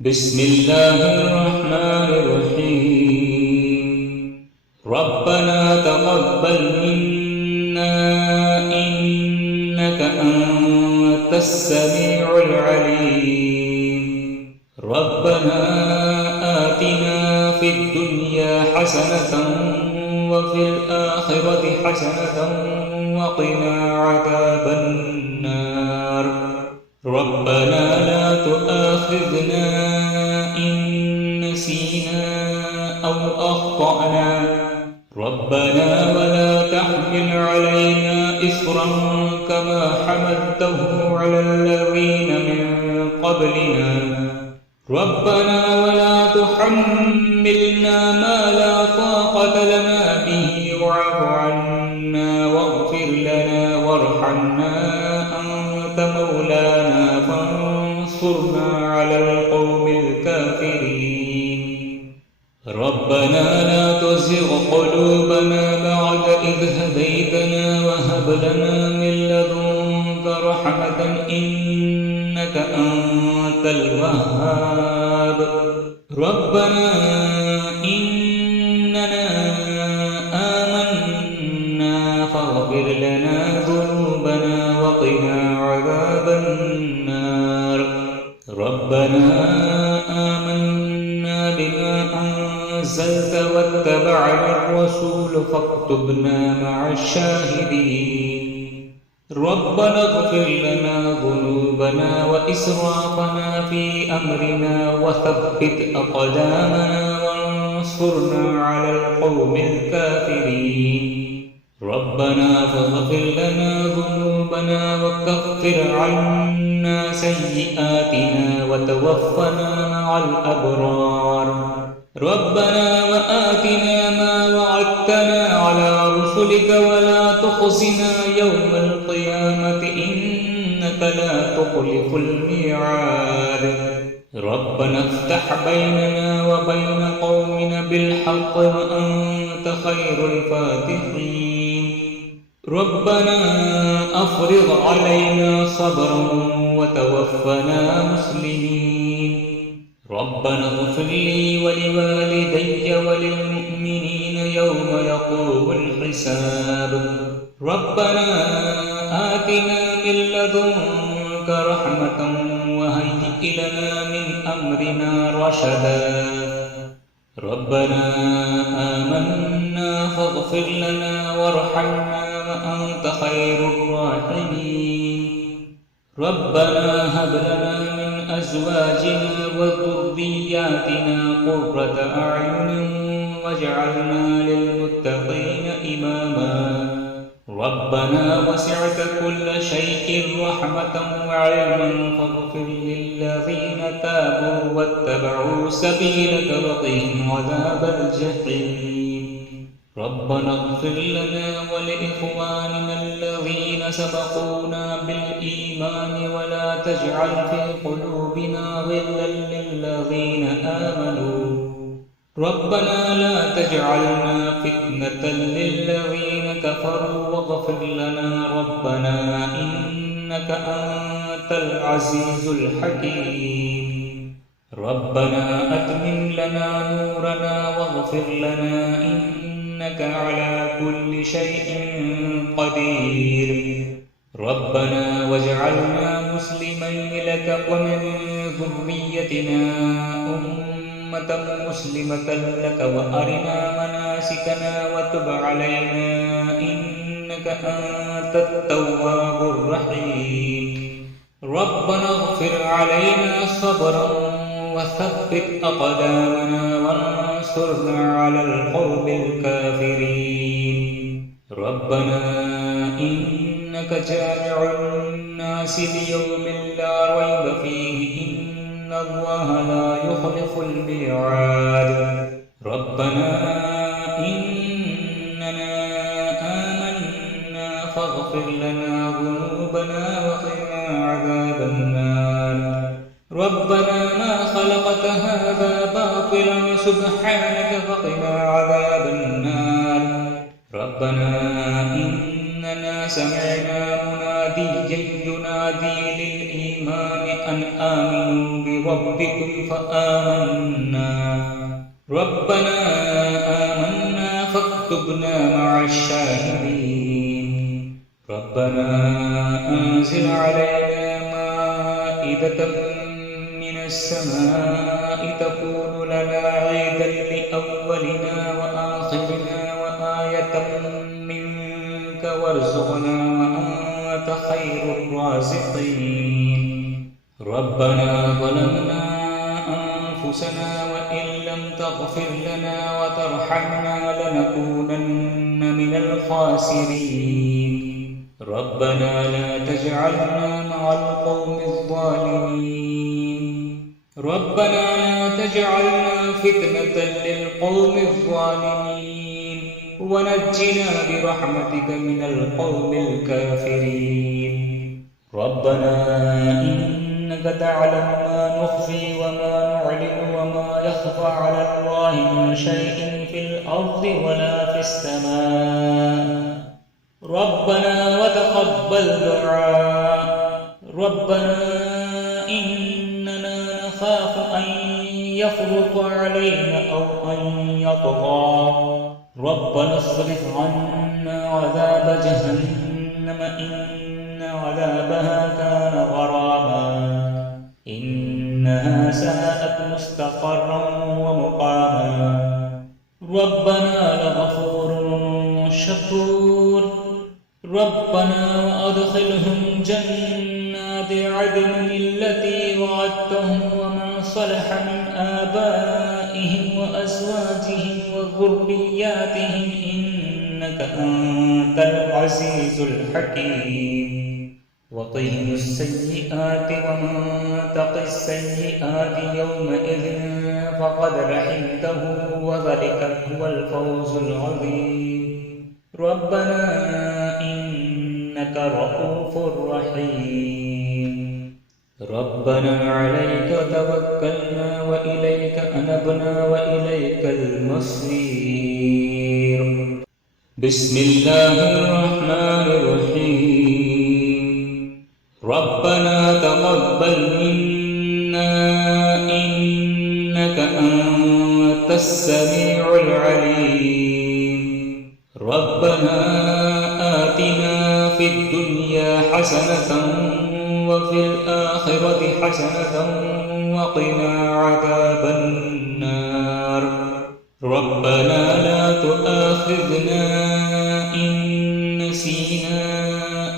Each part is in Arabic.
بسم الله الرحمن الرحيم. ربنا تقبل منا إنك أنت السميع العليم. ربنا آتنا في الدنيا حسنة وفي الآخرة حسنة وقنا عذاب النار. ربنا لا تؤاخذنا إن نسينا أو أخطأنا. ربنا ولا تحمل علينا إصرا كما حملته على الذين من قبلنا. ربنا ولا تحملنا ما لا طاقة لنا به واعف عنا واغفر لنا وارحمنا أنت مولانا فانصرنا على القوم الكافرين. ربنا لا تزغ قلوبنا بعد إذ هديتنا وهب لنا من لدنك رحمة إنك أنت الوهاب. ربنا إننا آمنا فاغفر لنا ذنوبنا وقنا عذاب النار. ربنا آمنا بما أنزلت واتبعنا الرسول فاكتبنا مع الشاهدين. ربنا اغفر لنا ذنوبنا وإسرافنا في أمرنا وثبت أقدامنا وانصرنا على القوم الكافرين. ربنا فاغفر لنا ذنوبنا وكفر عنا سيئاتنا وتوفنا مع الأبرار. ربنا وآتنا ما وعدتنا على رسلك ولا تخزنا يوم القيامة إنك لا تخلف الميعاد. ربنا افتح بيننا وبين قومنا بالحق وأنت خير الفاتحين. ربنا أفرغ علينا صبرا وتوفنا مسلمين. ربنا اغفر لي ولوالدي وللمؤمنين يوم يقوم الحساب. ربنا آتنا من لدنك رحمة وهيئ لنا من أمرنا رشدا. ربنا آمنا فاغفر لنا وارحمنا وأنت خير الراحمين. ربنا هب لنا من أزواجنا وذرياتنا قرة أعين واجعلنا للمتقين إماما. ربنا وسعت كل شيء رحمة وعلما فاغفر للذين تابوا واتبعوا سبيلك وقهم عذاب الجحيم. ربنا اغفر لنا ولإخواننا الذين سبقونا بالإيمان ولا تجعل في قلوبنا غلا للذين آمنوا. ربنا لا تجعلنا فتنة للذين كفروا واغفر لنا ربنا إنك أنت العزيز الحكيم. ربنا أتمم لنا نورنا واغفر لنا إنك على كل شيء قدير. ربنا واجعلنا مسلمين لك ومن ذريتنا أمة مسلمة لك وأرنا مناسكنا وتب علينا إنك أنت التواب الرحيم. ربنا اغفر علينا صبرا وثبت أقدامنا وانصرنا على القوم الكافرين. ربنا إنك جامع الناس ليوم لا ريب فيه إن الله لا يخلف الميعاد. ربنا إننا آمنا فاغفر لنا ذنوبنا وقنا عذاب النار. ربنا ما خلقت هذا باطلا سبحانك فقنا عذاب النار. ربنا إننا سمعنا مناديا ينادي للإيمان أن آمنوا ربكم فآمنا ربنا آمنا فاكتبنا مع الشاهدين ربنا أنزل علينا مائدة من السماء تكون لنا عيدا لأولنا وآخرنا وآية منك وارزقنا وأنت خير الرازقين ربنا ظلمنا أنفسنا وإن لم تغفر لنا وترحمنا لنكونن من الخاسرين ربنا لا تجعلنا مع القوم الظالمين ربنا لا تجعلنا فتنة للقوم الظالمين ونجنا برحمتك من القوم الكافرين ربنا إنك تعلم ما نخفي وما نعلن وما يخفى على الله من شيء في الأرض ولا في السماء ربنا وتقبل دعاء ربنا إننا نخاف أن يفرط علينا أو أن يطغى ربنا اصرف عنا عذاب جهنم إن عذابها كان غراما إنها ساءت مستقرا ومقاما ربنا لغفور شكور ربنا وأدخلهم جنات عدن التي وعدتهم ومن صلح من آبائهم وأزواجهم وذرياتهم إنك أنت العزيز الحكيم وقهم السيئات ومن تق السيئات يومئذ فقد رحمته وذلك هو الفوز العظيم ربنا إنك رؤوف رحيم ربنا عليك توكلنا وإليك أنبنا وإليك المصير بسم الله الرحمن الرحيم ربنا تقبل منا إنك أنت السميع العليم ربنا آتنا في الدنيا حسنة وفي الآخرة حسنة وقنا عذاب النار ربنا لا تؤاخذنا إن نسينا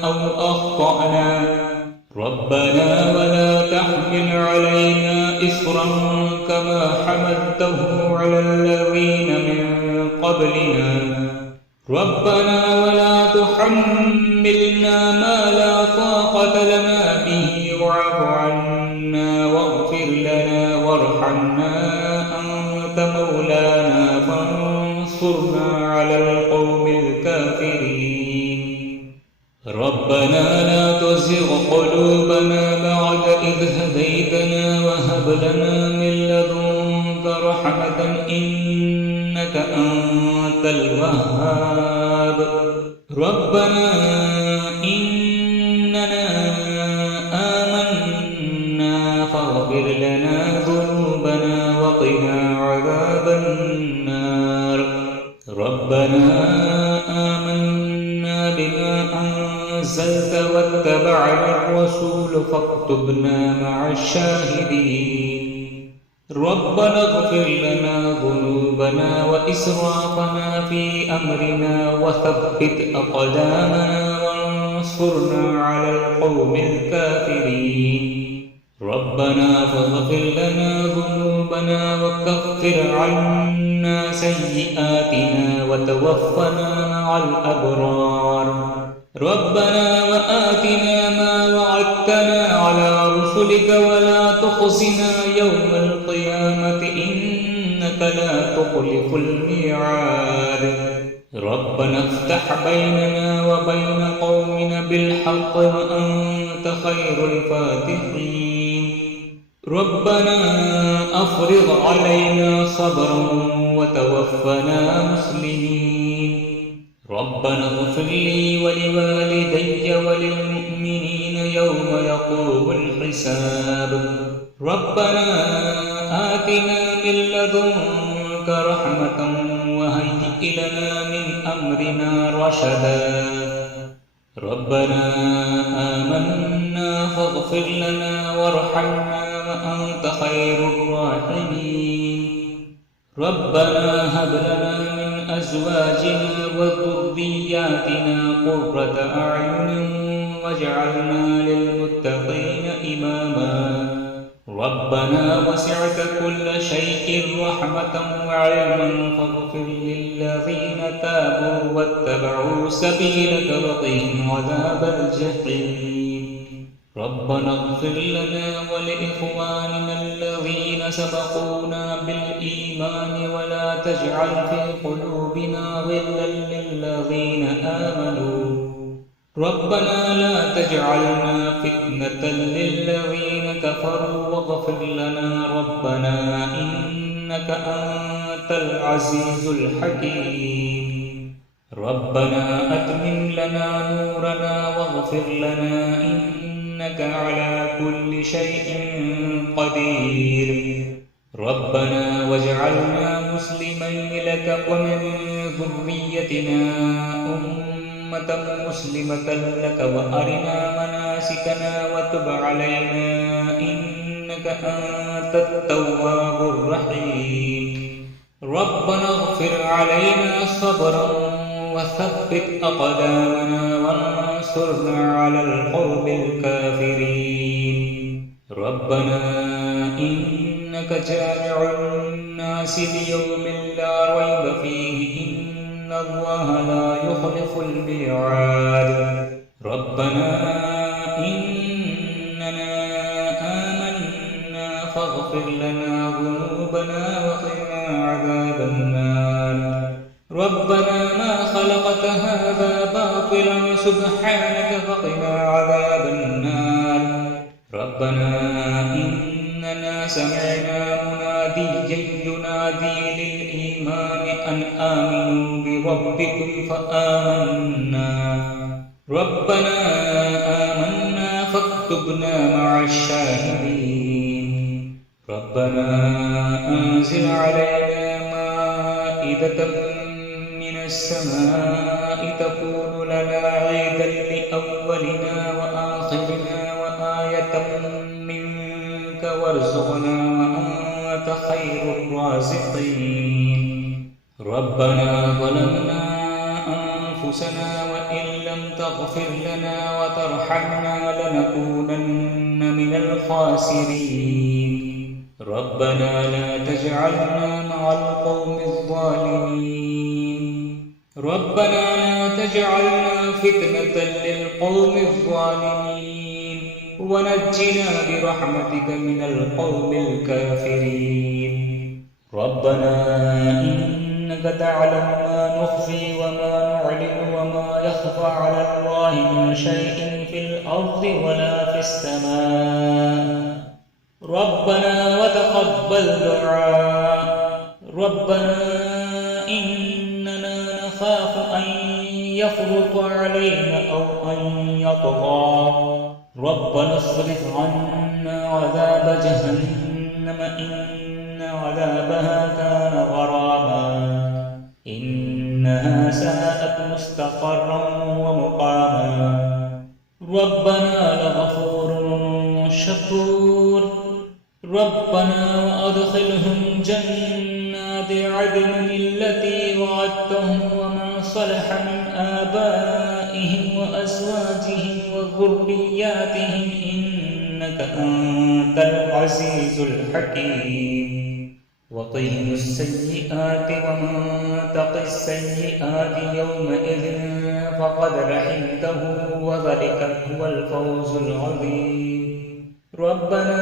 أو أخطأنا ربنا ولا تحمل علينا إصرا كما حملته على الذين من قبلنا ربنا ولا تحملنا ما لا طاقة لنا به واعف عنا واغفر لنا وارحمنا أنت مولانا فانصرنا على القوم الكافرين ربنا لا تزغ قلوبنا بعد إذ هديتنا وهب لنا من لدنك رحمة إنك أنت الوهاب ربنا إننا آمنا فاغفر لنا ذنوبنا وقنا عذاب النار ربنا آمنا بما أنزلت واتبعنا الرسول فاكتبنا مع الشاهدين ربنا اغفر لنا ذنوبنا وإسرافنا في أمرنا وثبت أقدامنا وانصرنا على القوم الكافرين ربنا فاغفر لنا ذنوبنا وكفر عنا سيئاتنا وتوفنا مع الأبرار ربنا وآتنا ما وعدتنا على رسلك ولا تخزنا يوم القيامة إنك لا تخلف الميعاد ربنا افتح بيننا وبين قومنا بالحق وأنت خير الفاتحين ربنا أفرغ علينا صبرا وتوفنا مسلمين ربنا اغفر لي ولوالدي وللمؤمنين يوم يقوم الحساب ربنا آتنا من لدنك رحمة وهيئ لنا من أمرنا رشدا ربنا آمنا فاغفر لنا وارحمنا وأنت خير الراحمين ربنا هب لنا من أزواجنا وذرياتنا قرة أعين واجعلنا للمتقين إماما ربنا وسعت كل شيء رحمة وعلما فاغفر للذين تابوا واتبعوا سبيلك وقهم عذاب الجحيم ربنا اغفر لنا ولإخواننا الذين سبقونا بالإيمان ولا تجعل في قلوبنا غلا للذين آمنوا ربنا لا تجعلنا فتنة للذين كفروا واغفر لنا ربنا إنك أنت العزيز الحكيم ربنا أتمم لنا نورنا واغفر لنا إنك على كل شيء قدير ربنا واجعلنا مسلمين لك ومن ذريتنا أمة مسلمة لك وأرنا مناسكنا وتب علينا إنك أنت التواب الرحيم ربنا اغفر علينا صبرا وثبت أقدامنا وانصرنا على القوم الكافرين ربنا إنك جامع الناس ليوم لا ريب فيه إن الله لا يخلف الميعاد ربنا إننا آمنا فاغفر لنا ذنوبنا وقنا عذاب النار ربنا ما خلقت هذا باطلا سبحانك فقنا عذاب النار ربنا إننا سمعنا مناديا ينادي للإيمان أن آمنوا بربكم فآمنا ربنا آمنا فاكتبنا مع الشاهدين ربنا أنزل علينا مائدة من السماء تكون لنا عيدا لأولنا وآخرنا وآية منك وارزقنا وأنت خير الرازقين ربنا ظلمنا أنفسنا وإن لم تغفر لنا وترحمنا لنكونن من الخاسرين ربنا لا تجعلنا مع القوم الظالمين ربنا لا تجعلنا فتنة للقوم الظالمين ونجنا برحمتك من القوم الكافرين ربنا إنك تعلم ما نخفي وما نعلن وما يخفى على الله من شيء في الأرض ولا في السماء ربنا وتقبل دعاء ربنا إننا نخاف أن يفرط علينا أو أن يطغى ربنا اصرف عنا عذاب جهنم إن عذابها كان غراما إنها ساءت مستقرا ومقاما ربنا لغفور شكور ربنا وأدخلهم جنات عدن التي وعدتهم ومن صلح من آبائهم وأزواجهم وذرياتهم إنك أنت العزيز الحكيم وقهم السيئات ومن تق السيئات يومئذ فقد رحمته وذلك هو الفوز العظيم ربنا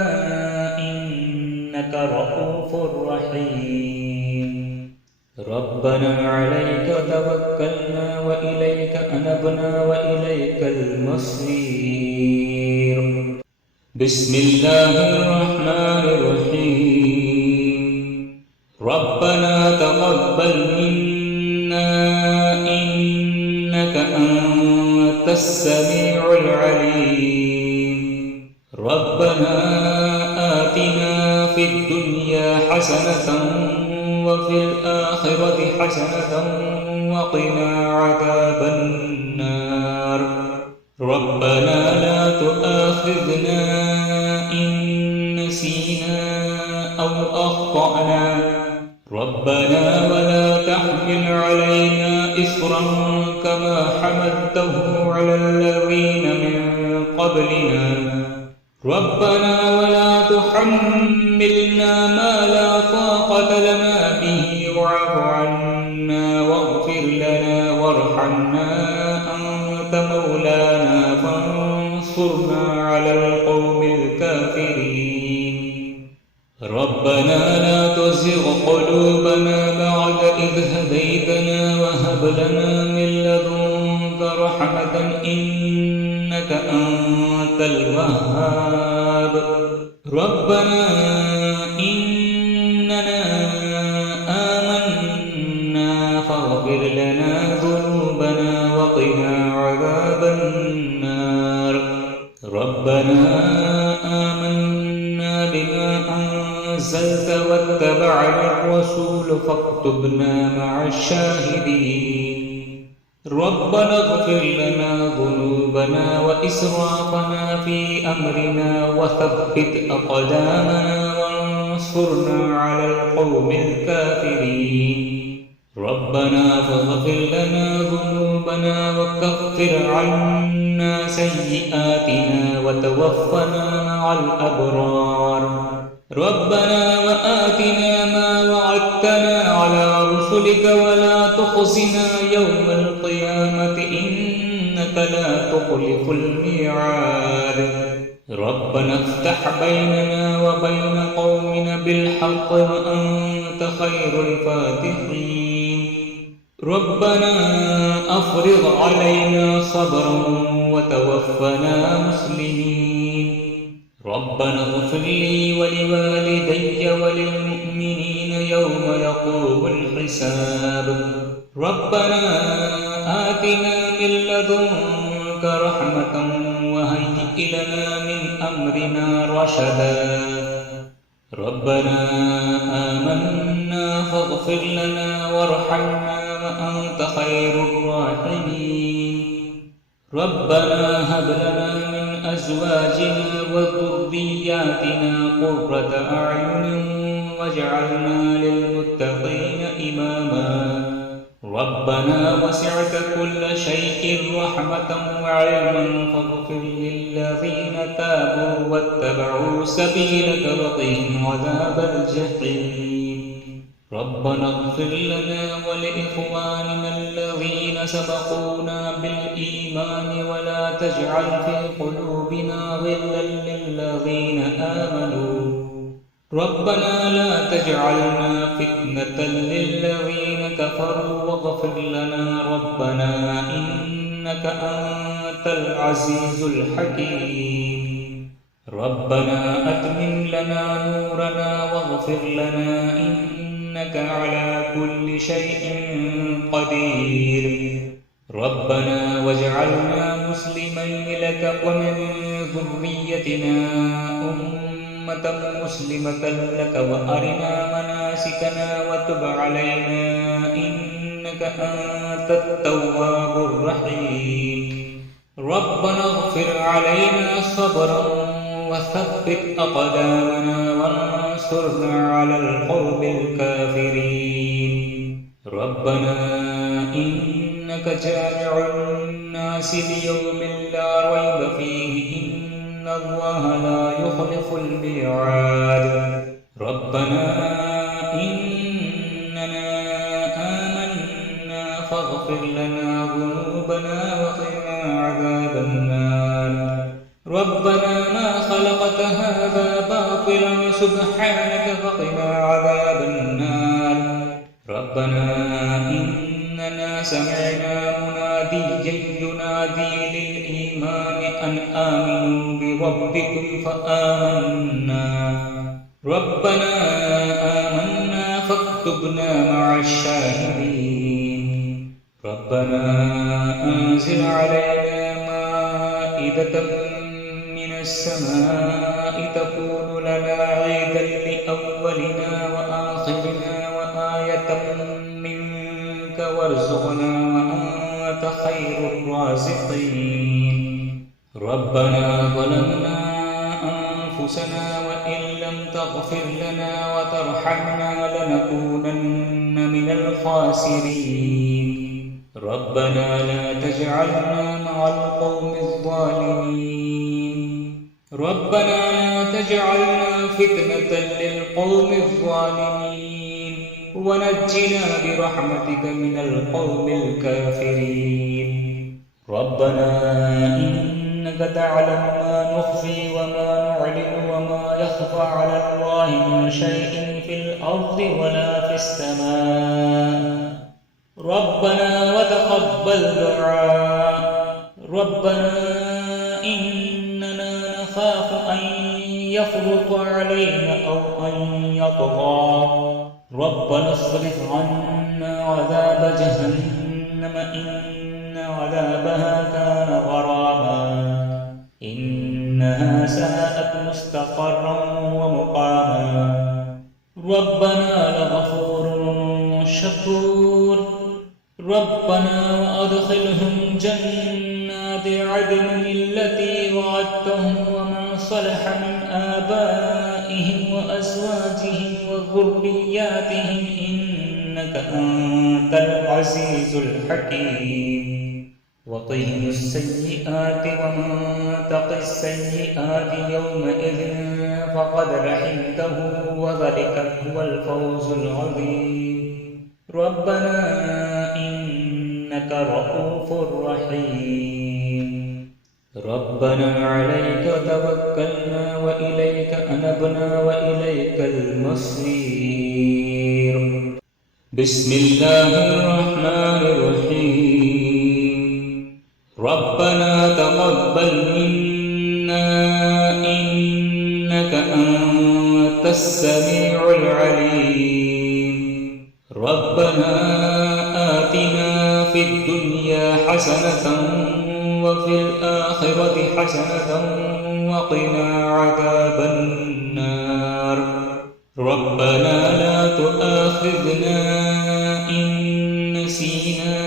إنك رؤوف رحيم ربنا عليك توكلنا وإليك أنبنا وإليك المصير بسم الله الرحمن الرحيم ربنا تقبل منا إنك أنت السميع العليم ربنا آتنا الدنيا حسنة وفي الآخرة حسنة وقنا عذاب النار. ربنا لا تؤاخذنا إن نسينا أو أخطأنا. ربنا ولا تحمل علينا إصرا كما حملته على الذين من قبلنا. ربنا ولا تحملنا ما لا طاقة لنا به واعف عنا واغفر لنا وارحمنا أنت مولانا فانصرنا على القوم الكافرين. ربنا لا تزغ قلوبنا بعد إذ هديتنا وهب لنا من لدنك رحمة إنك أنت الوهاب. ربنا إننا آمنا فاغفر لنا ذنوبنا وقنا عذاب النار. ربنا آمنا بما أنزلت واتبعنا الرسول فاكتبنا مع الشاهدين. ربنا اغفر لنا ذنوبنا وإسرافنا في أمرنا وثبت أقدامنا وانصرنا على القوم الكافرين. ربنا فاغفر لنا ذنوبنا وكفر عنا سيئاتنا وتوفنا مع الأبرار. ربنا وآتنا ما وعدتنا على رسلك ولا تخزنا يوم القيامة إنك لا تخلف الميعاد. ربنا افتح بيننا وبين قومنا بالحق وأنت خير الفاتحين. ربنا أفرغ علينا صبرا وتوفنا مسلمين. ربنا اغفر لي ولوالدي وللمؤمنين يوم يقوم الحساب. ربنا آتنا من لدنك رحمة وهيئ لنا من أمرنا رشدا. ربنا آمنا فاغفر لنا وارحمنا وأنت خير الراحمين. ربنا هب لنا من أزواجنا وذرياتنا قرة أعين واجعلنا للمتقين إماما. ربنا وسعت كل شيء رحمة وعلما فاغفر للذين تابوا واتبعوا سبيلك وقهم عذاب الجحيم. ربنا اغفر لنا ولإخواننا الذين سبقونا بالإيمان ولا تجعل في قلوبنا غلا للذين آمنوا. ربنا لا تجعلنا فتنة للذين كفروا واغفر لنا ربنا إنك أنت العزيز الحكيم. ربنا أتمم لنا نورنا واغفر لنا إنك على كل شيء قدير. ربنا واجعلنا مسلمين لك ومن ذريتنا أمة مسلمة لك وأرنا مناسكنا وتب علينا إنك أنت التواب الرحيم. ربنا اغفر علينا صبرا وثبت أقدامنا وانصرنا على القوم الكافرين. ربنا إنك جامع الناس ليوم لا ريب فيه إن الله لا يخلف الميعاد. ربنا إننا آمنا فاغفر لنا ذنوبنا وقنا عذاب النار. ربنا ما خلقت هذا باطلا سبحانك فقنا عذاب النار. ربنا إننا سمعنا مناديا ينادي للإيمان أن آمنوا بربكم فآمنا. ربنا آمنا فاكتبنا مع الشاهدين. ربنا أنزل علينا مائدة من السماء تكون لنا عيدا لأولنا وارزقنا وأنت خير الرازقين. ربنا ظلمنا أنفسنا وإن لم تغفر لنا وترحمنا لنكونن من الخاسرين. ربنا لا تجعلنا مع القوم الظالمين. ربنا لا تجعلنا فتنة للقوم الظالمين ونجنا برحمتك من القوم الكافرين. ربنا إنك تعلم ما نخفي وما نعلن وما يخفى على الله من شيء في الأرض ولا في السماء. ربنا وتقبل دعاء. ربنا إننا نخاف أن يفرط علينا أو أن يطغى. ربنا اصرف عنا عذاب جهنم إن عذابها كان غراما إنها ساءت مستقرا ومقاما. ربنا لغفور شكور. ربنا وأدخلهم جنات عدن التي وعدتهم ومن صلح من آبائهم وأزواجهم وذرياتهم إنك أنت العزيز الحكيم. وقهم السيئات ومن تق السيئات يومئذ فقد رحمته وذلك هو الفوز العظيم. ربنا إنك رؤوف رحيم. ربنا عليك توكلنا وإليك أنبنا وإليك المصير. بسم الله الرحمن الرحيم. ربنا تقبل منا إنك أنت السميع العليم. ربنا آتنا في الدنيا حسنة وفي الآخرة حسنة وقنا عذاب النار. ربنا لا تؤاخذنا إن نسينا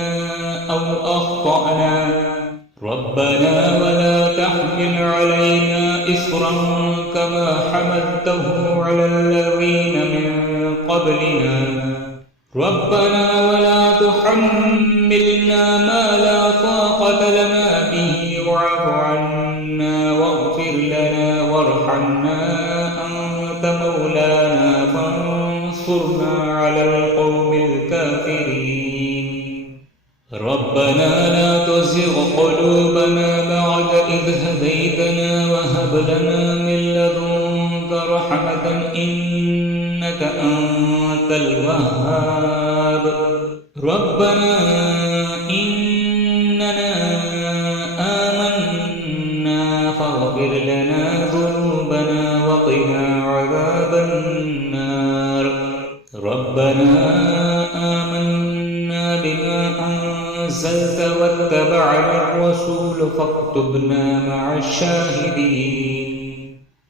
أو أخطأنا. ربنا ولا تحمل علينا إصرا كما حملته على الذين من قبلنا. ربنا ولا تحملنا ما لا طاقة لنا به واعف عنا واغفر لنا وارحمنا أنت مولانا فانصرنا على القوم الكافرين. ربنا لا تزغ قلوبنا بعد إذ هديتنا وهب لنا من لدنك رحمة إنك أنت الوهاب. ربنا إننا آمنا فاغفر لنا ذنوبنا وقنا عذاب النار. ربنا آمنا بما أنزلت واتبعنا الرسول فاكتبنا مع الشاهدين.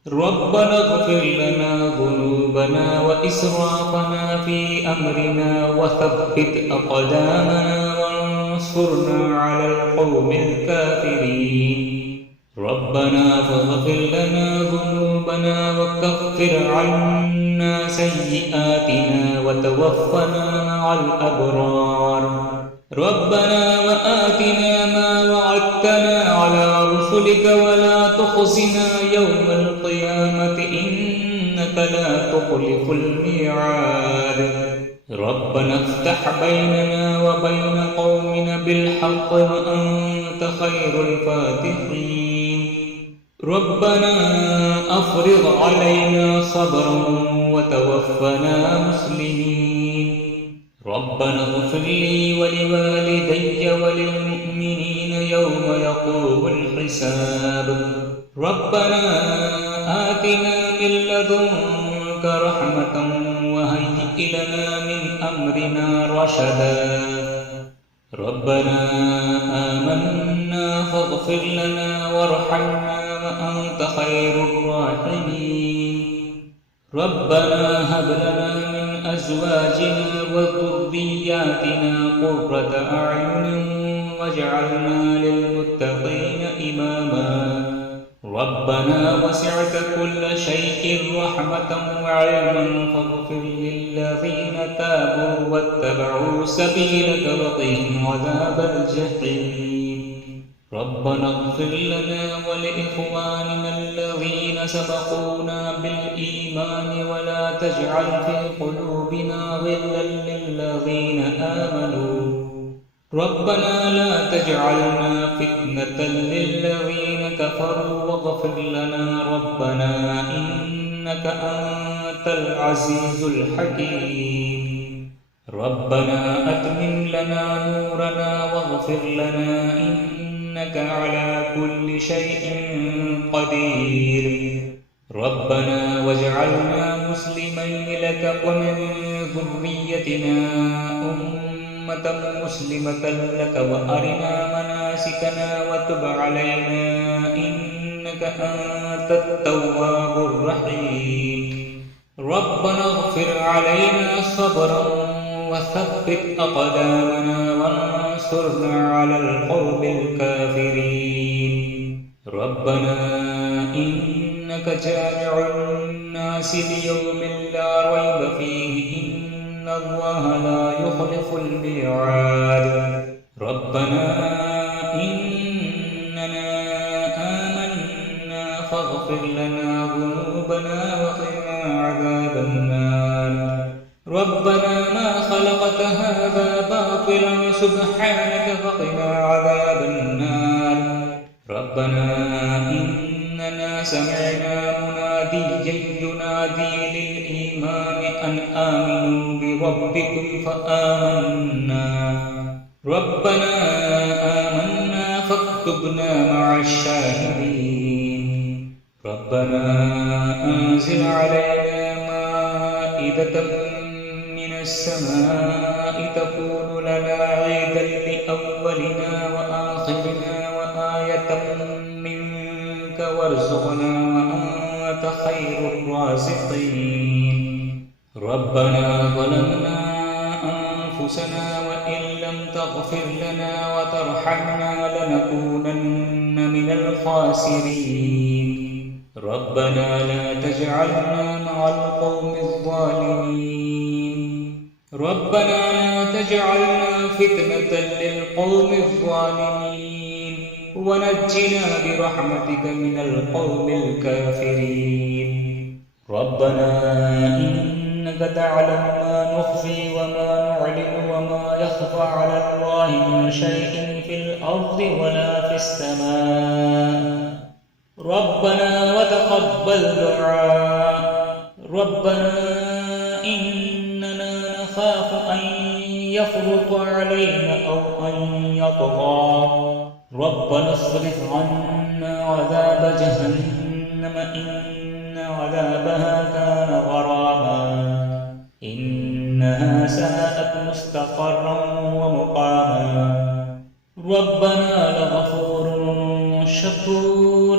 ربنا اغفر لنا ذنوبنا وإسرافنا في أمرنا وثبت أقدامنا وانصرنا على القوم الكافرين. ربنا فاغفر لنا ذنوبنا وكفر عنا سيئاتنا وتوفنا مع الأبرار. ربنا وآتنا ما وعدتنا على رسلك ولا تخزنا يوم القيامة إنك لا تخلف الميعاد. ربنا افتح بيننا وبين قومنا بالحق وأنت خير الفاتحين. ربنا أفرغ علينا صبرا وتوفنا مسلمين. ربنا اغفر لي ولوالدي وللمؤمنين يوم يقوم الحساب. ربنا آتنا من لدنك رحمة وهيئ لنا من أمرنا رشدا. ربنا آمنا فاغفر لنا وارحمنا وأنت خير الراحمين. ربنا هب لنا من أزواجنا وذرياتنا قرة أعين واجعلنا للمتقين إماما. ربنا وسعت كل شيء رحمة وعلما فاغفر للذين تابوا واتبعوا سبيلك وقهم عذاب الجحيم. ربنا اغفر لنا ولإخواننا الذين سبقونا بالإيمان ولا تجعل في قلوبنا غلا للذين آمنوا ربنا لا تجعلنا فتنة للذين كفروا واغفر لنا ربنا إنك أنت العزيز الحكيم. ربنا أتمم لنا نورنا واغفر لنا إنك على كل شيء قدير. ربنا واجعلنا مسلمين لك ومن ذريتنا أمة مسلمة لك وأرنا مناسكنا وتب علينا إنك أنت التواب الرحيم. ربنا اغفر علينا صبرا وثبت أقدامنا وانصرنا على القوم الكافرين. ربنا إنك جامع الناس ليوم لا ريب فيه إن الله لا يخلف الميعاد. ربنا إننا آمنا فاغفر لنا ذنوبنا وقنا عذاب النار. ربنا ما خلقت هذا باطلا سبحانك فقنا عذاب النار. ربنا إننا سمعنا مناديا ينادي للإيمان أن آمنوا بربكم فآمنا. ربنا آمنا فاكتبنا مع الشاهدين. ربنا أنزل علينا مائدة من السماء تكون لنا عيدا لأولنا وآخرنا وآية منك وارزقنا وأنت خير الرازقين. ربنا ظلمنا أنفسنا وإن لم تغفر لنا وترحمنا لنكونن من الخاسرين. ربنا لا تجعلنا مع القوم الظالمين. ربنا لا تجعلنا فتنة للقوم الظالمين ونجنا برحمتك من القوم الكافرين. ربنا إنك تعلم ما نخفي وما نعلن وما يخفى على الله من شيء في الأرض ولا في السماء. ربنا وتقبل دعاء. ربنا إننا نخاف أن يفرط علينا أو أن يطغى. ربنا اصرف عنا عذاب جهنم إن عذابها كان غراما إنها ساءت مستقرا ومقاما. ربنا لغفور شكور.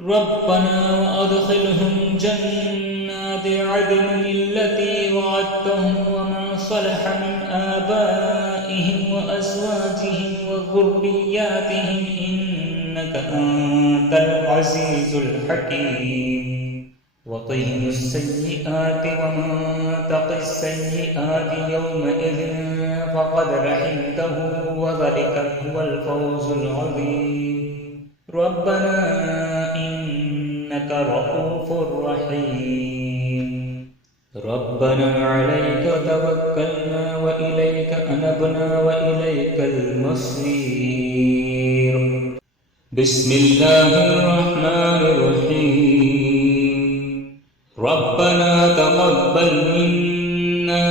ربنا وأدخلهم جنات عدن التي وعدتهم ومن صلح من آبائهم وأزواجهم وذرياتهم إنك أنت العزيز الحكيم. وقهم السيئات ومن تق السيئات يومئذ فقد رحمته وذلك هو الفوز العظيم. ربنا إنك رؤوف رحيم. ربنا عليك توكلنا وإليك أنبنا وإليك المصير. بسم الله الرحمن الرحيم. ربنا تقبل منا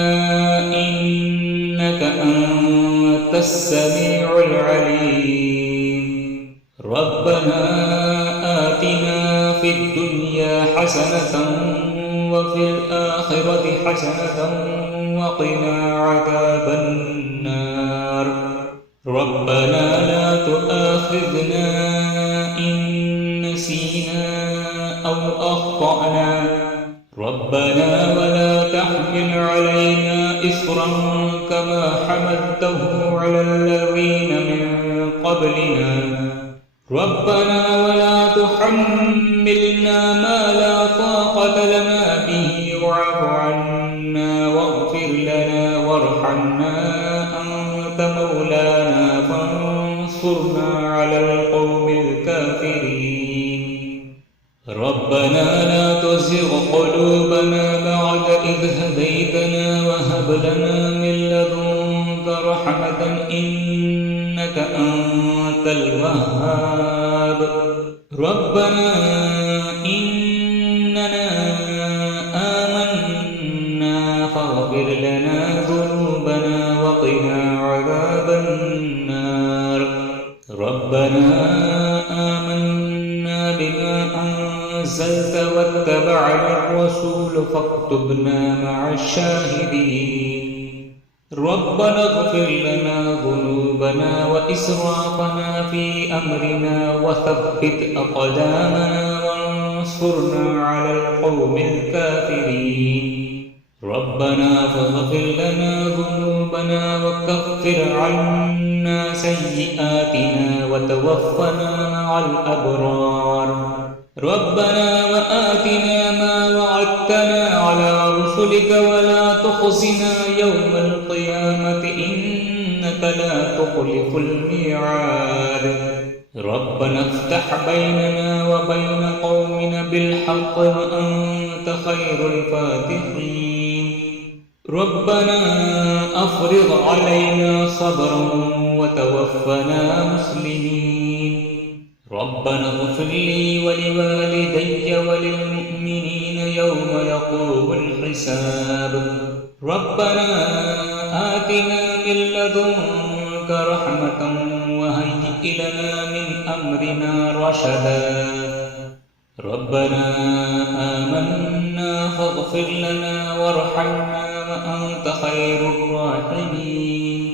إنك أنت السميع العليم. ربنا آتنا في الدنيا حسنة وفي الآخرة حسنة وقنا عذاب النار. ربنا لا تؤاخذنا إن نسينا أو أخطأنا. ربنا ولا تحمل علينا إصرا كما حملته على الذين من قبلنا ربنا ولا تحملنا ما لا طاقة لنا به واعف عنا واغفر لنا وارحمنا أنت مولانا فانصرنا على القوم الكافرين ربنا لا تزغ قلوبنا بعد إذ هديتنا وهب لنا من لدنك رحمة إنك أنت الوهاب ربنا إننا آمنا فاغفر لنا ذنوبنا وقنا عذاب النار ربنا آمنا بما أنزلت واتبعنا الرسول فاكتبنا مع الشاهدين ربنا اغفر لنا ذنوبنا وإسرافنا في أمرنا وثبت أقدامنا وانصرنا على القوم الكافرين ربنا فاغفر لنا ذنوبنا وكفر عنا سيئاتنا وتوفنا مع الأبرار ربنا وآتنا ما وعدتنا على رسلك ولا تخزنا يوم القيامة إنك لا تخلف الميعاد ربنا افتح بيننا وبين قومنا بالحق وأنت خير الفاتحين ربنا أفرغ علينا صبرا وتوفنا مسلمين ربنا اغفر لي ولوالدي وللمؤمنين يوم يقوم الحساب ربنا آتنا من لدنك رحمة وهيئ لنا من أمرنا رشدا ربنا آمنا فاغفر لنا وارحمنا وأنت خير الراحمين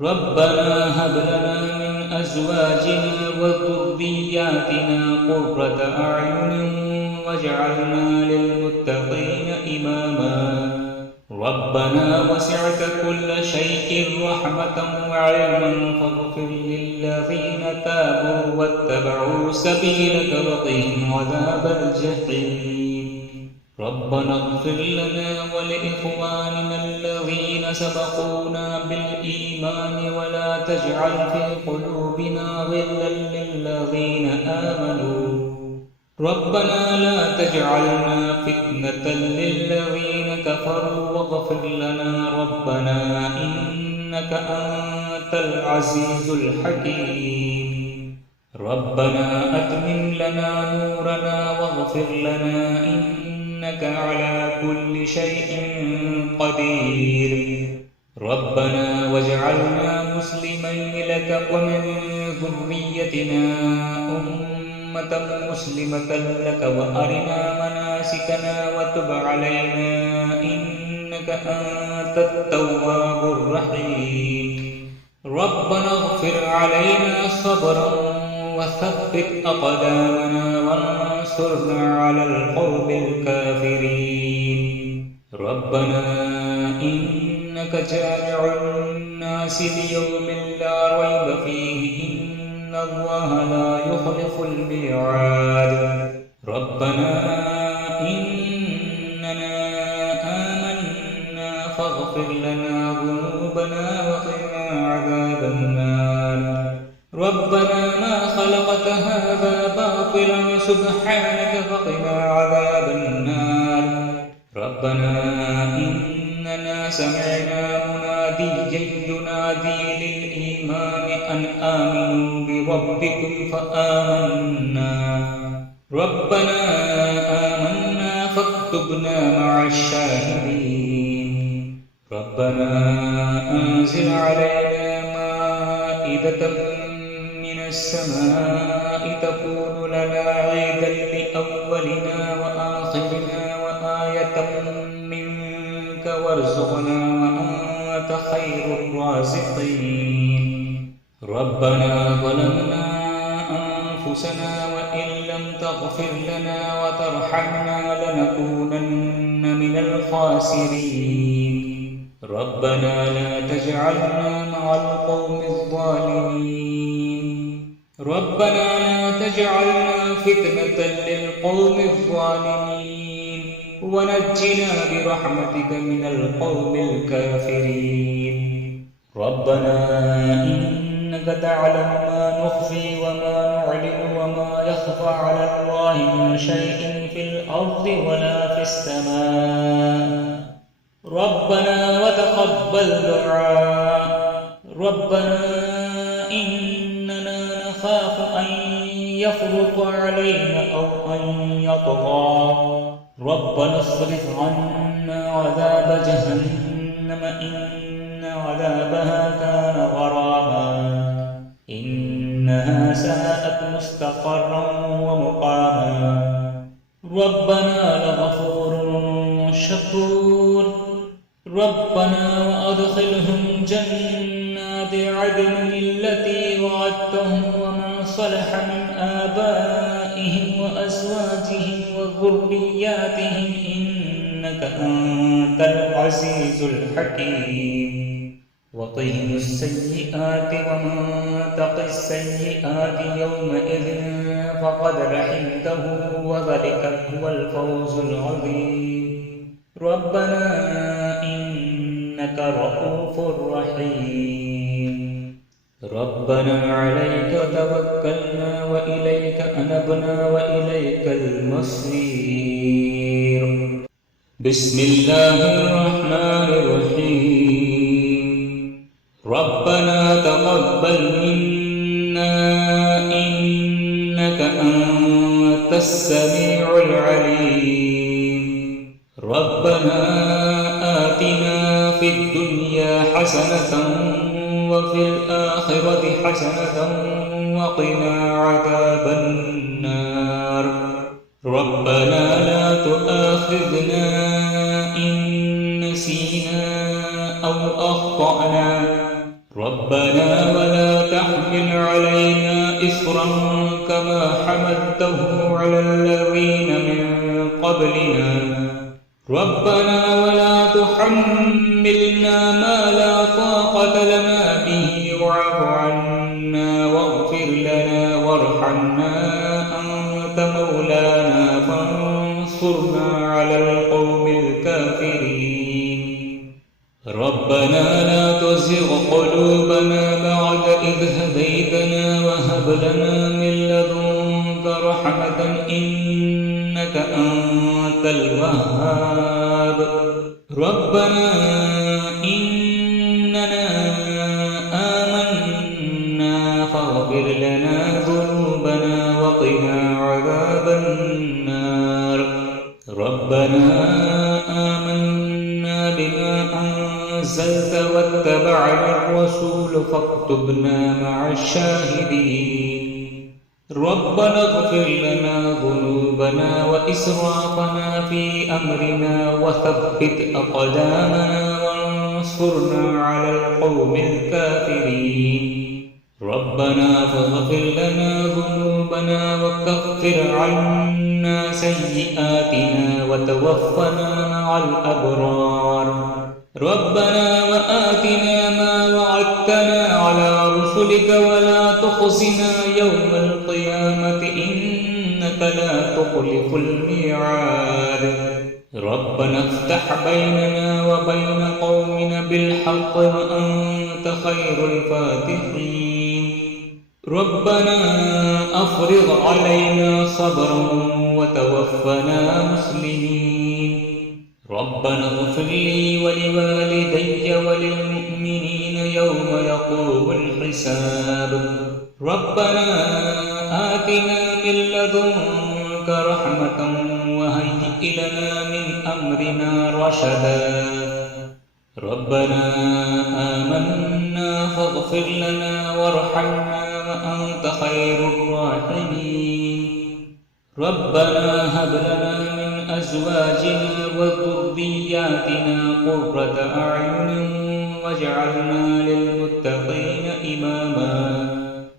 ربنا هب لنا من أزواجنا وذرياتنا قرة أعين واجعلنا للمتقين إماما ربنا وسعت كل شيء رحمة وعلما فاغفر للذين تابوا واتبعوا سبيلك وقهم عذاب الجحيم ربنا اغفر لنا ولإخواننا الذين سبقونا بالإيمان ولا تجعل في قلوبنا غلا للذين آمنوا ربنا لا تجعلنا فتنة للذين كفروا واغفر لنا ربنا إنك أنت العزيز الحكيم ربنا أتمم لنا نورنا واغفر لنا إنك على كل شيء قدير ربنا واجعلنا مسلمين لك ومن ذريتنا أمة مسلمة لك وأرنا مناسكنا وتب علينا إنك أنت التواب الرحيم ربنا اغفر علينا صبرا وثبت أقدامنا وانصرنا على القوم الكافرين ربنا إنك جامع الناس ليوم لا ريب فيه إن الله لا يخلف الميعاد ربنا إننا آمنا فاغفر لنا ذنوبنا وقنا عذاب النار ربنا ما خلقت هذا باطلا سبحانك فقنا عذاب النار ربنا إننا سمعنا مناديا ينادي للإيمان أن آمنوا بربكم فآمنا ربنا آمنا فاكتبنا مع الشاهدين ربنا أنزل علينا مائدة من السماء تكون لنا عيدا لأولنا وآخرنا وآية منك وارزقنا وأنت خير الرازقين ربنا ظلمنا أنفسنا وإن لم تغفر لنا وترحمنا لنكونن من الخاسرين الخاسرين. ربنا لا تجعلنا مع القوم الظالمين. ربنا لا تجعلنا فتنة للقوم الظالمين، ونجنا برحمتك من القوم الكافرين. ربنا إنك تعلم ما نخفي وما نعلن وما يخفى على الله من شيء في الأرض ولا في السماء. ربنا وتقبل دعاء. ربنا إننا نخاف أن يفرط علينا أو أن يطغى. ربنا اصرف عنا عذاب جهنم إن عذابها كان غراما إنها ساءت مستقرا ومقاما. ربنا لغفور شكور. ربنا وأدخلهم جنات عدن التي وعدتهم ومن صلح من آبائهم وأزواجهم وذرياتهم إنك أنت العزيز الحكيم. وقهم السيئات ومن تق السيئات يومئذ فقد رحمته وذلك هو الفوز العظيم. ربنا إنك رؤوف رحيم. ربنا عليك توكلنا وإليك أنبنا وإليك المصير. بسم الله الرحمن الرحيم. ربنا تقبل منا إنك أنت السميع العليم. ربنا آتنا في الدنيا حسنة وفي الآخرة حسنة وقنا عذاب النار. ربنا لا تؤاخذنا إن نسينا أو أخطأنا. ربنا ولا تحمل علينا إصرا كما حملته على الذين من قبلنا. ربنا ولا تحملنا ما لا طاقة لنا به واعف عنا واغفر لنا وارحمنا أنت مولانا فانصرنا على القوم الكافرين. ربنا لا تزغ قلوبنا بعد إذ هديتنا وهب لنا من لدنك رحمة إنك أنت الوهاب. ربنا إننا آمنا فاغفر لنا ذنوبنا وقنا عذاب النار. ربنا آمنا بما أنزلت واتبعنا الرسول فاكتبنا مع الشاهدين. ربنا اغفر لنا ذنوبنا وإسرافنا في أمرنا وثبت أقدامنا وانصرنا على القوم الكافرين. ربنا فاغفر لنا ذنوبنا وكفر عنا سيئاتنا وتوفنا مع الأبرار. ربنا وآتنا ما وعدتنا على رسلك ولا تخزنا يوم القيامة إنك لا تخلف الميعاد. ربنا افتح بيننا وبين قومنا بالحق وأنت خير الفاتحين. ربنا أفرغ علينا صبرا وتوفنا مسلمين. ربنا اغفر لي ولوالدي وللمؤمنين يوم يقوم الحساب. ربنا آتنا من لدنك رحمة وهيئ لنا من أمرنا رشدا. ربنا آمنا فاغفر لنا وارحمنا وأنت خير الراحمين. ربنا هب لنا من أزواجنا وذرياتنا قرة أعين واجعلنا للمتقين إماما.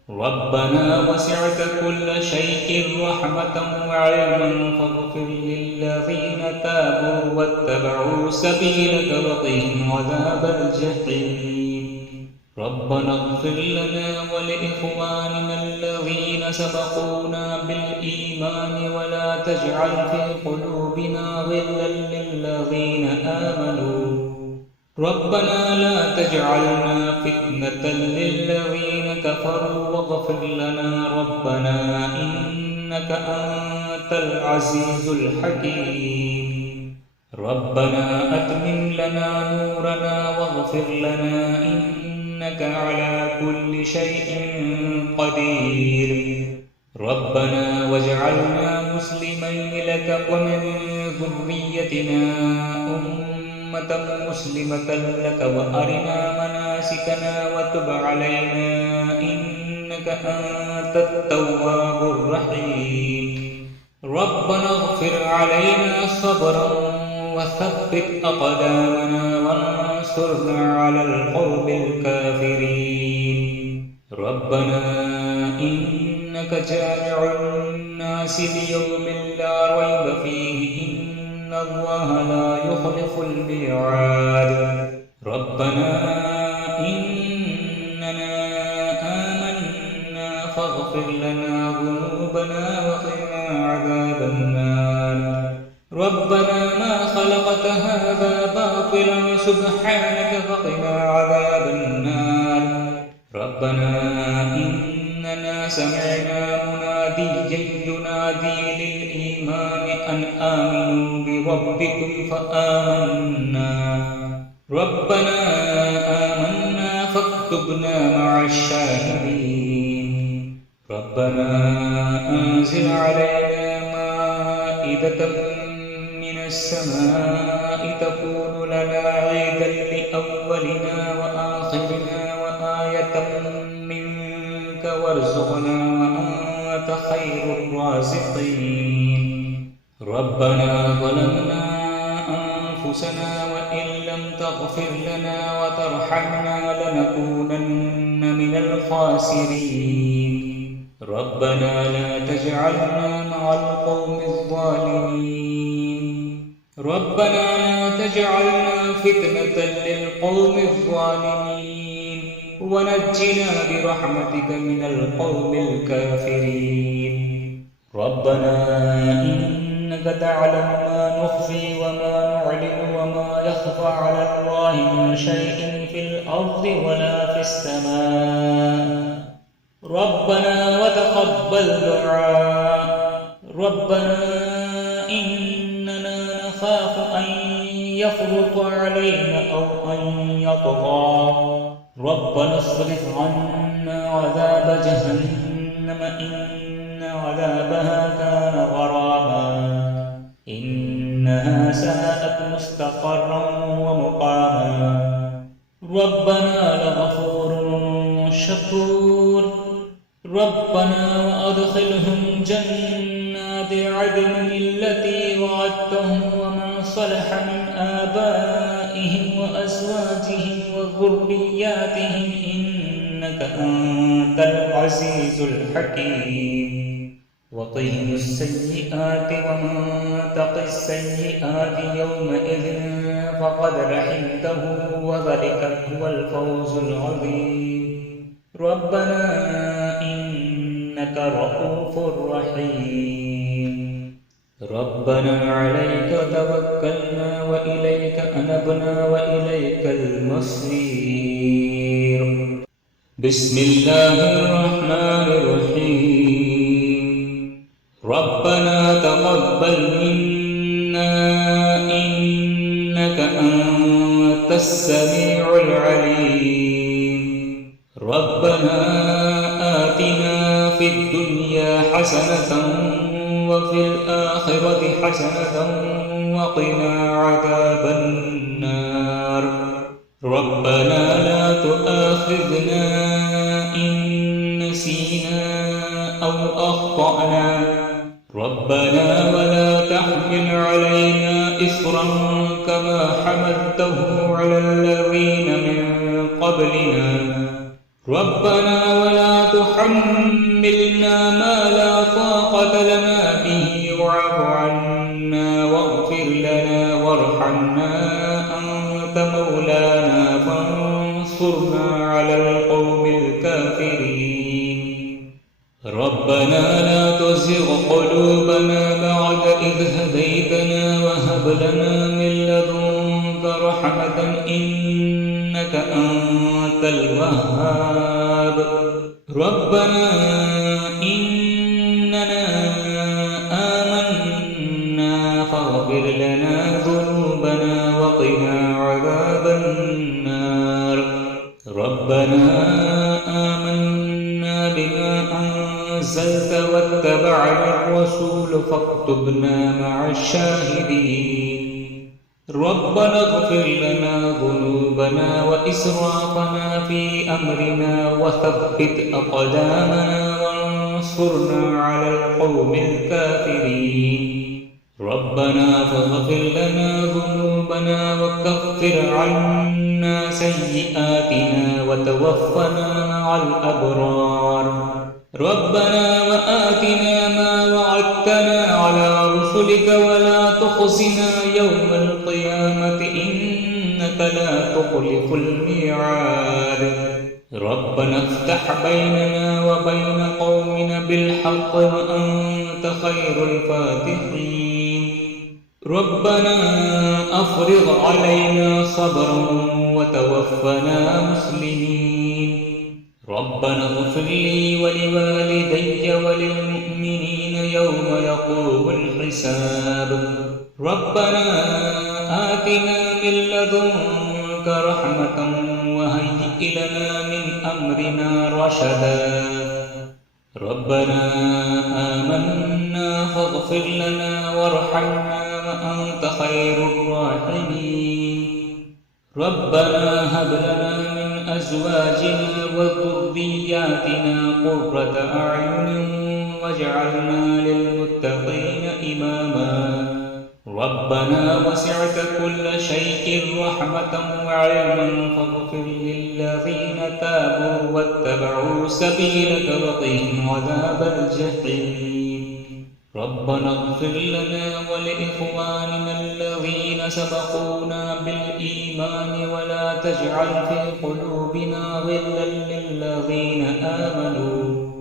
ربنا وسعت كل شيء رحمة وعلما فاغفر للذين تابوا واتبعوا سبيلك وقهم عذاب الجحيم ربنا اغفر لنا ولإخواننا الذين سبقونا بالإيمان ولا تجعل في قلوبنا غلا للذين آمنوا ربنا لا تجعلنا فتنة للذين كفروا واغفر لنا ربنا إنك أنت العزيز الحكيم ربنا أتمم لنا نورنا واغفر لنا إنك على كل شيء قدير ربنا واجعلنا مسلمين لك ومن ذريتنا أمة مسلمة لك وأرنا مناسكنا وتب علينا إنك أنت التواب الرحيم ربنا اغفر علينا صبرا وثبت أقدامنا وانصرنا على القوم الكافرين ربنا إنك جامع الناس ليوم لا ريب فيه إن الله لا يخلف الميعاد ربنا إننا آمنا فاغفر لنا ذنوبنا وقنا عذاب النار ربنا ما خلقت هذا باطلا سبحانك فقنا عذاب النار ربنا إننا سمعنا مناديا ينادي للإيمان أن آمنوا بربكم فآمنا ربنا آمنا فاكتبنا مع الشاهدين ربنا أنزل علينا مائدة من السماء تكون لنا عيدا لأولنا وآخرنا وآية منك وارزقنا وأنت خير الرازقين ربنا ظلمنا أنفسنا وإن لم تغفر لنا وترحمنا لنكونن من الخاسرين ربنا لا تجعلنا مع القوم الظالمين ربنا لا تجعلنا فتنة للقوم الظالمين ونجنا برحمتك من القوم الكافرين ربنا إنك تعلم ما نخفي وما نعلن وما يخفى على الله من شيء في الأرض ولا في السماء ربنا وتقبل دعاء ربنا إننا نخاف أن يفرط علينا أو أن يطغى ربنا اصرف عنا عذاب جهنم إن عذابها كان غراما إنها ساءت مستقرا ومقاما ربنا لغفور شكور ربنا وأدخلهم جنات عدن التي وعدتهم ومن صلح من آبائهم وأزواجهم وذرياتهم إنك أنت العزيز الحكيم وقهم السيئات ومن تق السيئات يومئذ فقد رحمته وذلك هو الفوز العظيم ربنا إنك رؤوف رحيم ربنا عليك توكلنا وإليك أنبنا وإليك المصير بسم الله الرحمن الرحيم ربنا تقبل منا إنك أنت السميع العليم ربنا آتنا في الدنيا حسنة وفي الآخرة حسنة وقنا عذاب النار ربنا لا تؤاخذنا إن نسينا أو أخطأنا ربنا ولا تحمل علينا إصرا كما حملته على الذين من قبلنا ربنا ولا تحملنا ما لا طاقة لنا به واعف عنا واغفر لنا وارحمنا أنت مولانا فانصرنا على القوم الكافرين. ربنا لا تزغ قلوبنا بعد إذ هديتنا وهب لنا من لدنك رحمة إنك أنت الوهاب. ربنا إننا آمنا فاغفر لنا ذنوبنا وقنا عذاب النار. ربنا آمنا بما أنزلت واتبعنا الرسول فاكتبنا مع الشاهدين. ربنا اغفر لنا ذنوبنا وإسرافنا في أمرنا وثبت أقدامنا وانصرنا على القوم الكافرين. ربنا فاغفر لنا ذنوبنا وكفر عنا سيئاتنا وتوفنا مع الأبرار. ربنا وآتنا ما وعدتنا على رسلك ولا تخزنا يوم القيامة إنك لا تخلف الميعاد. ربنا افتح بيننا وبين قومنا بالحق وأنت خير الفاتحين. ربنا أفرغ علينا صبرا وتوفنا مسلمين. ربنا اغفر لي ولوالدي وللمؤمنين يوم يقوم الحساب. ربنا آتنا من لدنك رحمة وهيئ لنا من أمرنا رشدا. ربنا آمنا فاغفر لنا وارحمنا وأنت خير الراحمين. ربنا هب لنا من أزواجنا وذرياتنا قرة أعين واجعلنا للمتقين إماما. ربنا وسعت كل شيء رحمة وعلما فاغفر للذين تابوا واتبعوا سبيلك وقهم عذاب الجحيم. ربنا اغفر لنا ولإخواننا الذين سبقونا بالإيمان ولا تجعل في قلوبنا غلا للذين آمنوا.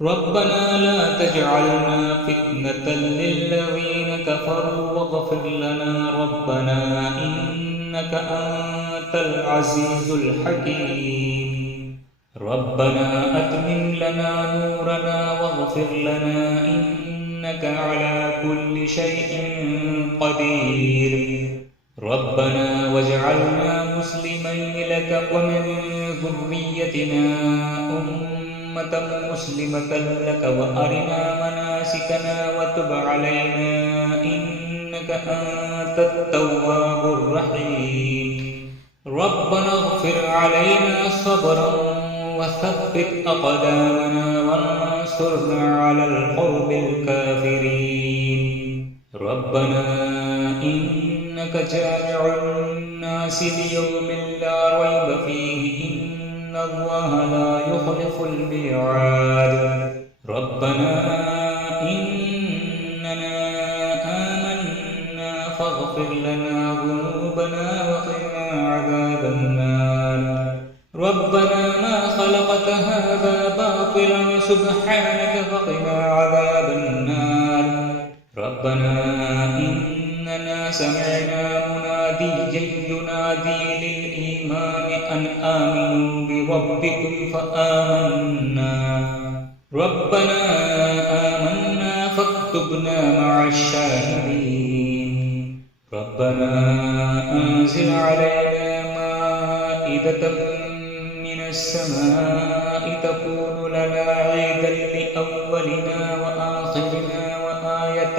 ربنا لا تجعلنا فتنة للذين كفروا واغفر لنا ربنا إنك أنت العزيز الحكيم. ربنا أتمم لنا نورنا واغفر لنا إنك على كل شيء قدير. ربنا واجعلنا مسلمين لك ومن ذريتنا أمة مسلمة لك وأرنا مناسكنا وتب علينا إنك أنت التواب الرحيم. ربنا اغفر علينا صبرا وثبت أقدامنا وانصرنا على القوم الكافرين. ربنا إنك جامع الناس ليوم لا ريب فيه إن الله لا يخلف الميعاد. ربنا إننا آمنا فاغفر لنا ذنوبنا وقنا عذاب النار. ربنا ما خلقت هذا باطلا سبحانك فقنا عذاب النار. ربنا إننا سمعنا مناديا ينادي للإيمان أن آمنوا بربكم فآمنا. ربنا آمنا فاكتبنا مع الشاهدين. ربنا أنزل علينا مائدة من السماء تكون لنا عيدا لأولنا وآخرنا وآية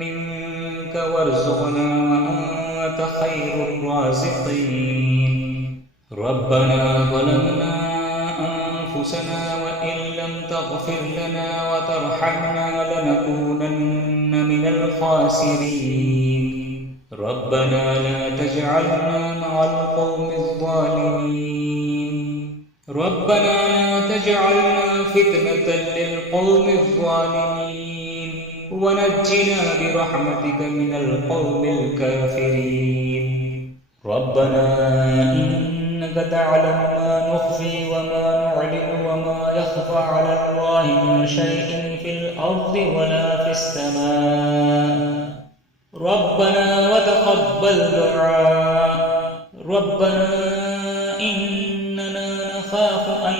منك وارزقنا وأنت خير الرازقين. ربنا ظلمنا أنفسنا وإن لم تغفر لنا وترحمنا لنكونن من الخاسرين. ربنا لا تجعلنا مع القوم الظالمين. ربنا لا تجعلنا فتنة للقوم الظالمين ونجنا برحمتك من القوم الكافرين. ربنا إنك تعلم ما نخفي وما نعلن وما يخفى على الله من شيء في الأرض ولا في السماء. ربنا وتقبل دعاء. ربنا إننا نخاف أن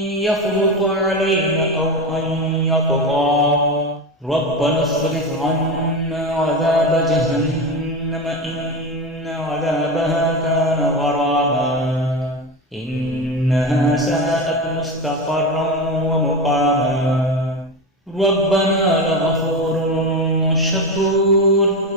يفرط علينا أو أن يطغى. ربنا اصرف عنا عذاب جهنم إن عذابها كان غراما إنها ساءت مستقرا ومقاما. ربنا لغفور شكور.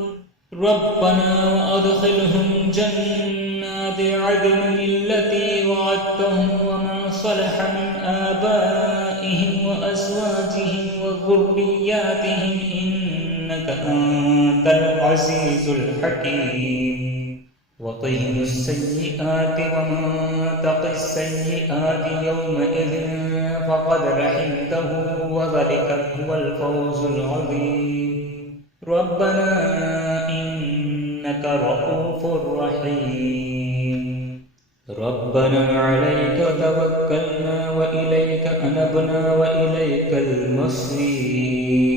ربنا وأدخلهم جنات عدن التي وعدتهم ومن صلح من آبائهم وأزواجهم وذرياتهم إنك أنت العزيز الحكيم. وقهم السيئات ومن تق السيئات يومئذ فقد رحمته وذلك هو الفوز العظيم. ربنا إنك رؤوف رحيم. ربنا عليك توكلنا وإليك أنبنا وإليك المصير.